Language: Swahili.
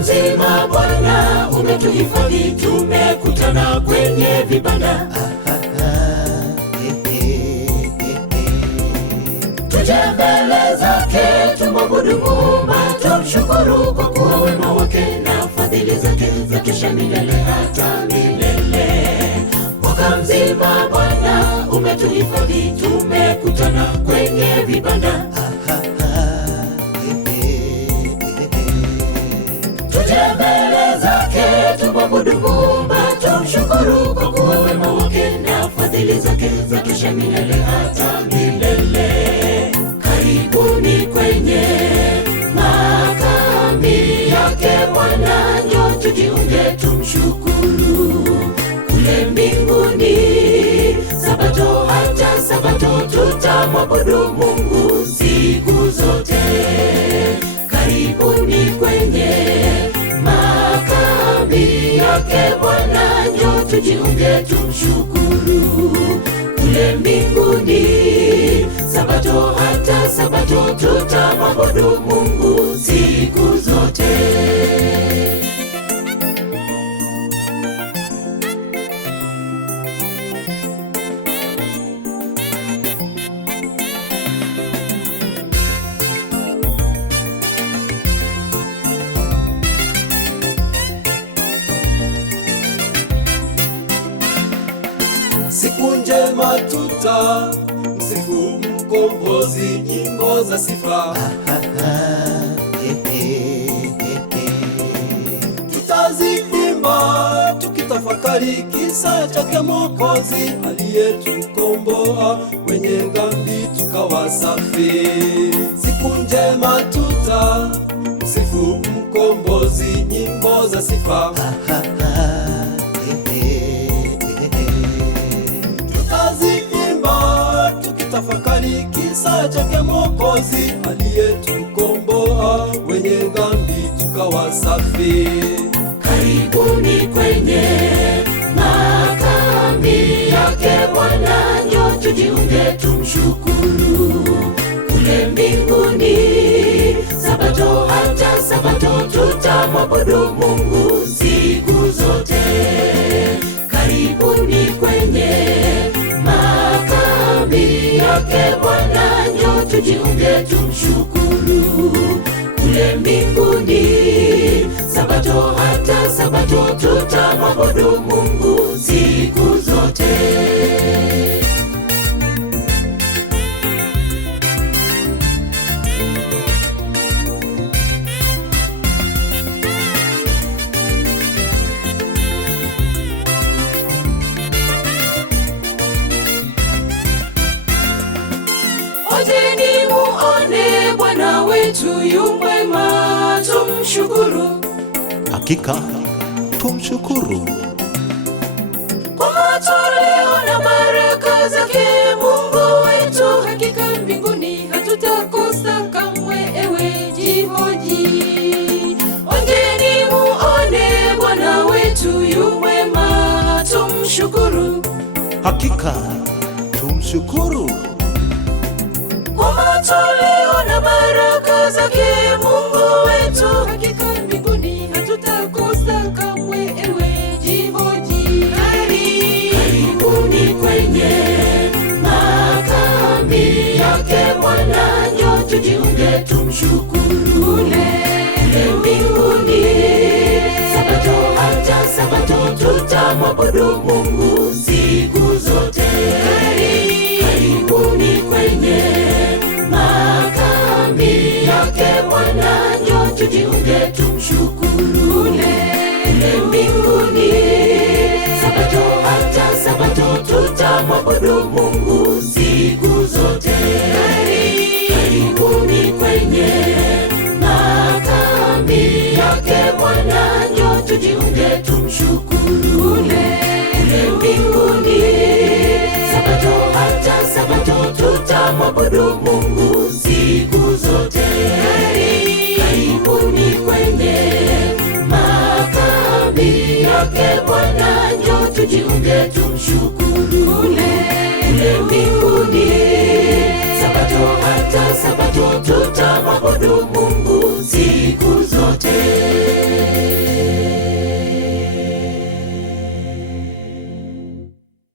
mzima Bwana umetuhifadhi, tumekutana kwenye vibanda. Tuje mbele zake tumwabudu Muumba, tumshukuru kwa kuwa wema wake na fadhili zake zatusha milele hata milele. Mwaka mzima Bwana umetuhifadhi, tumekutana kwenye vibanda. Tuje mbele zake tumwabudu Muumba, tumshukuru kwa kuwa wema wake na fadhili zake zatusha milele hata milele. Karibuni kwenye makambi yake Bwana, njoo tujiunge tumshukuru. Kule mbinguni Sabato hata Sabato tutamwabudu Mungu siku zote. Karibuni kwenye makambi yake Bwana, njoo tujiunge tumshukuru. Kule mbinguni Sabato hata Sabato tutamwabudu Mungu siku zote. Siku njema tutamsifu Mkombozi, nyimbo za sifa tutaziimba tukitafakari kisa chake Mwokozi aliyetukomboa kwenye dhambi tukawa safi. Siku njema tutamsifu Mkombozi, nyimbo za sifa tukitafakari kisa chake Mwokozi aliyetukomboa wenye dhambi tukawa safi. Karibuni kwenye makambi yake Bwana, njoo tujiunge tumshukuru. Kule mbinguni Sabato hata Sabato tutamwabudu Mungu siku zote. Karibuni kwenye makambi yake Bwana, njoo tujiunge tumshukuru. Kule mbinguni Sabato hata Sabato tutamwabudu Mungu siku zote. Ojeni muone Bwana wetu yu mwema, tumshukuru. Hakika tumshukuru Kwa matoleo na baraka zake Mungu wetu, hakika mbinguni hatutakosa kamwe, ewe jihoji. Ojeni muone Bwana wetu yu mwema, tumshukuru. Hakika tumshukuru Kwa matoleo na baraka zake Mungu wetu, hakika mbinguni hatutakosa kamwe, ewe jihoji. Karibuni kwenye makambi yake Bwana, njoo tujiunge tumshukuru. Kule mbinguni Sabato hata Sabato tutamwabudu Mungu siku zote. Karibuni kwenye makambi yake Bwana, njoo tujiunge tumshukuru. Kule mbinguni Sabato hata Sabato tutamwabudu Mungu siku zote. Karibuni kwenye makambi yake Bwana, njoo tujiunge tumshukuru. Kule mbinguni Sabato hata Sabato tutamwabudu Mungu siku zote. Karibuni kwenye makambi yake Bwana, njoo tujiunge tumshukuru. Kule mbinguni Sabato hata Sabato tutamwabudu Mungu